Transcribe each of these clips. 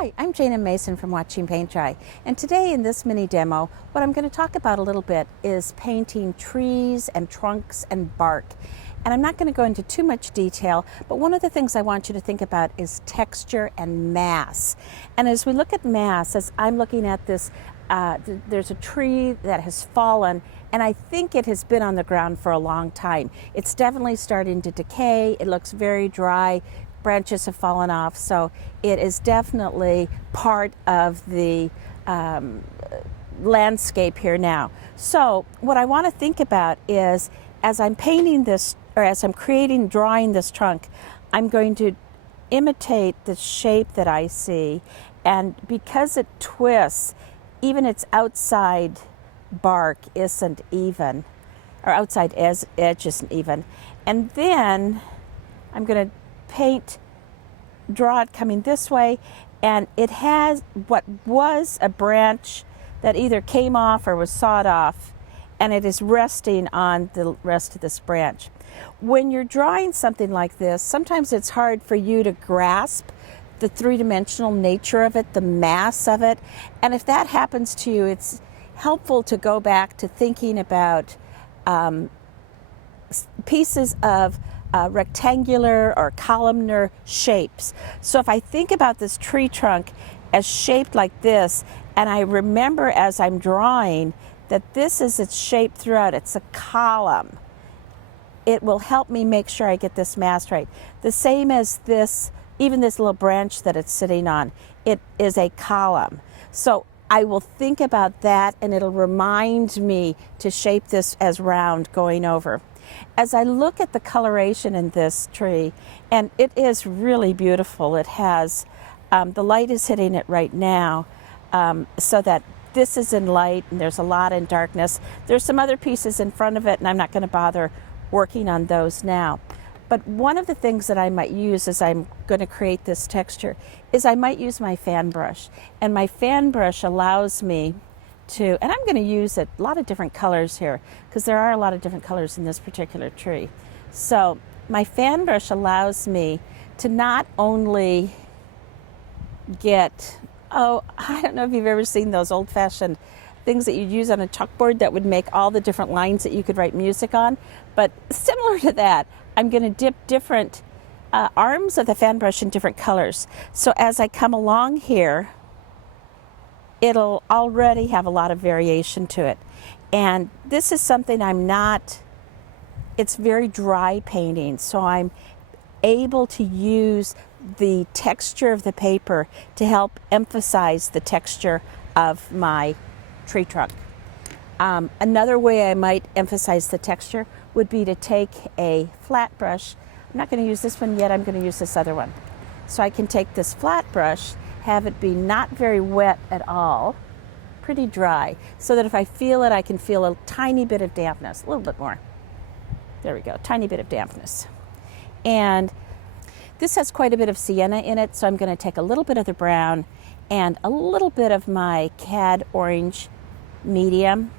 Hi, I'm Jana Mason from Watching Paint Dry, and today in this mini demo, what I'm going to talk about a little bit is painting trees and trunks and bark. And I'm not going to go into too much detail, but one of the things I want you to think about is texture and mass. And as we look at mass, as I'm looking at this, there's a tree that has fallen, and I think it has been on the ground for a long time. It's definitely starting to decay. It looks very dry. Branches have fallen off, so it is definitely part of the landscape here now. So what I want to think about is, as I'm painting this, or as I'm drawing this trunk, I'm going to imitate the shape that I see, and because it twists, even its outside bark isn't even, or outside edge isn't even. And then I'm going to draw it coming this way, and it has what was a branch that either came off or was sawed off, and it is resting on the rest of this branch. When you're drawing something like this, sometimes it's hard for you to grasp the three-dimensional nature of it, the mass of it, and if that happens to you, it's helpful to go back to thinking about pieces of rectangular or columnar shapes. So if I think about this tree trunk as shaped like this, and I remember as I'm drawing that this is its shape throughout, it's a column, it will help me make sure I get this mass right. The same as this, even this little branch that it's sitting on, it is a column. So I will think about that, and it'll remind me to shape this as round going over. As I look at the coloration in this tree, and it is really beautiful, it has, the light is hitting it right now, so that this is in light and there's a lot in darkness. There's some other pieces in front of it, and I'm not going to bother working on those now. But one of the things that I might use as I'm going to create this texture is I might use my fan brush. And my fan brush allows me to, and I'm going to use a lot of different colors here because there are a lot of different colors in this particular tree. So my fan brush allows me to not only get, oh, I don't know if you've ever seen those old-fashioned things that you'd use on a chalkboard that would make all the different lines that you could write music on, but similar to that, I'm going to dip different arms of the fan brush in different colors. So as I come along here, it'll already have a lot of variation to it. And this is something it's very dry painting, so I'm able to use the texture of the paper to help emphasize the texture of my tree trunk. Another way I might emphasize the texture would be to take a flat brush. I'm not going to use this one yet, I'm going to use this other one. So I can take this flat brush, have it be not very wet at all, pretty dry, so that if I feel it, I can feel a tiny bit of dampness, a little bit more. There we go, tiny bit of dampness. And this has quite a bit of sienna in it, so I'm going to take a little bit of the brown and a little bit of my cad orange medium.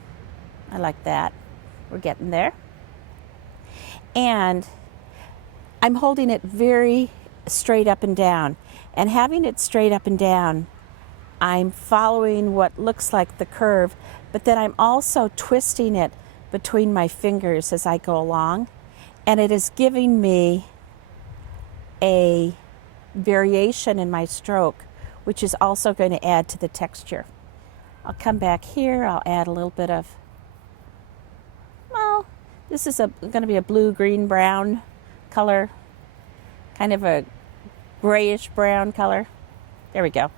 I like that. We're getting there. And I'm holding it very straight up and down. And having it straight up and down, I'm following what looks like the curve, but then I'm also twisting it between my fingers as I go along. And it is giving me a variation in my stroke, which is also going to add to the texture. I'll come back here, I'll add a little bit of, well, this is going to be a blue, green, brown color, kind of a grayish brown color. There we go.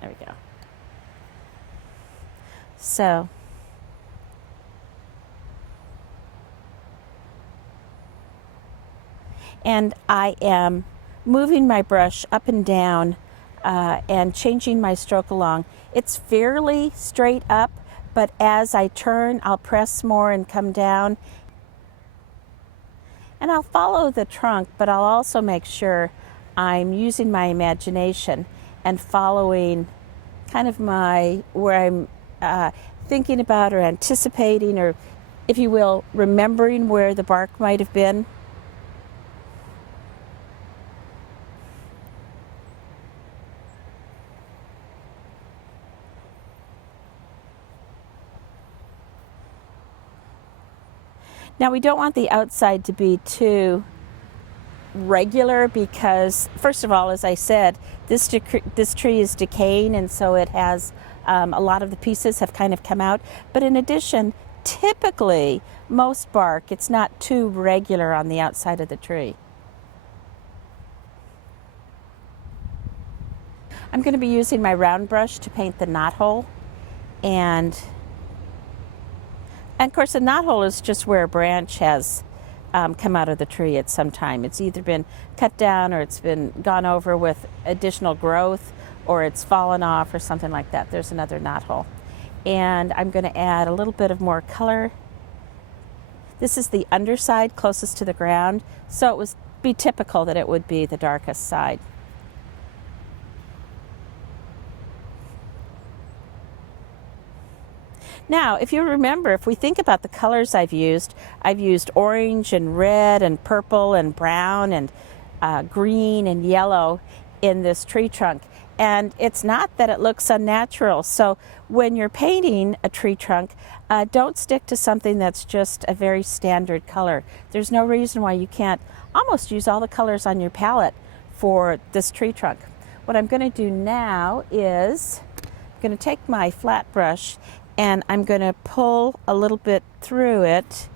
There we go. So, and I am moving my brush up and down and changing my stroke along. It's fairly straight up, but as I turn, I'll press more and come down. And I'll follow the trunk, but I'll also make sure I'm using my imagination and following kind of where I'm thinking about or anticipating, or if you will, remembering where the bark might have been. Now we don't want the outside to be too regular because, first of all, as I said, this tree is decaying, and so it has a lot of the pieces have kind of come out. But in addition, typically most bark, it's not too regular on the outside of the tree. I'm going to be using my round brush to paint the knothole, and of course a knothole is just where a branch has come out of the tree at some time. It's either been cut down, or it's been gone over with additional growth, or it's fallen off or something like that. There's another knothole. And I'm going to add a little bit of more color. This is the underside closest to the ground, so it would be typical that it would be the darkest side. Now, if you remember, if we think about the colors I've used orange and red and purple and brown and green and yellow in this tree trunk. And it's not that it looks unnatural. So when you're painting a tree trunk, don't stick to something that's just a very standard color. There's no reason why you can't almost use all the colors on your palette for this tree trunk. What I'm going to do now is I'm going to take my flat brush and I'm going to pull a little bit through it.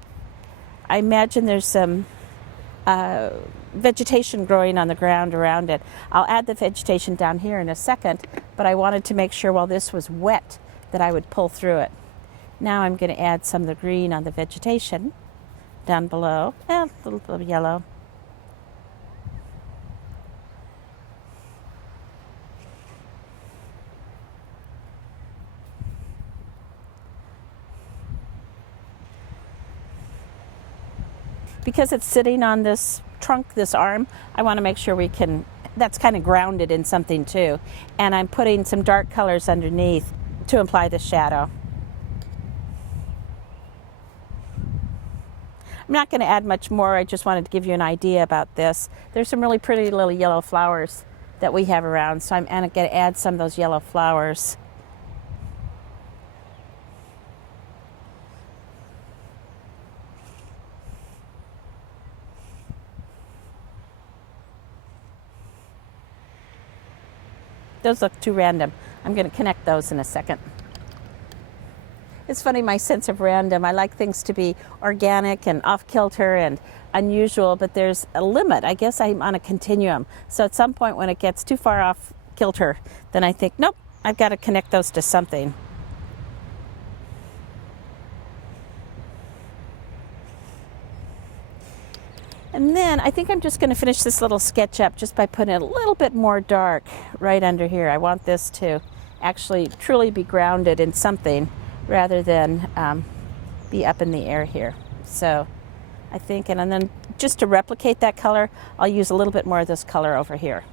I imagine there's some vegetation growing on the ground around it. I'll add the vegetation down here in a second, but I wanted to make sure while this was wet that I would pull through it. Now I'm going to add some of the green on the vegetation down below, and a little bit of yellow. Because it's sitting on this trunk, this arm, I want to make sure that's kind of grounded in something too. And I'm putting some dark colors underneath to imply the shadow. I'm not going to add much more. I just wanted to give you an idea about this. There's some really pretty little yellow flowers that we have around, so I'm going to add some of those yellow flowers. Those look too random. I'm going to connect those in a second. It's funny, my sense of random. I like things to be organic and off-kilter and unusual, but there's a limit. I guess I'm on a continuum. So at some point when it gets too far off-kilter, then I think, nope, I've got to connect those to something. And then I think I'm just going to finish this little sketch up just by putting a little bit more dark right under here. I want this to actually truly be grounded in something rather than be up in the air here. So I think, and then just to replicate that color, I'll use a little bit more of this color over here.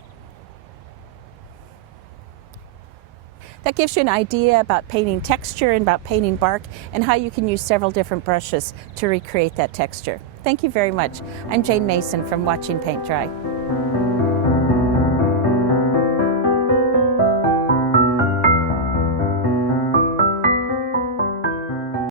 That gives you an idea about painting texture and about painting bark and how you can use several different brushes to recreate that texture. Thank you very much. I'm Jane Mason from Watching Paint Dry.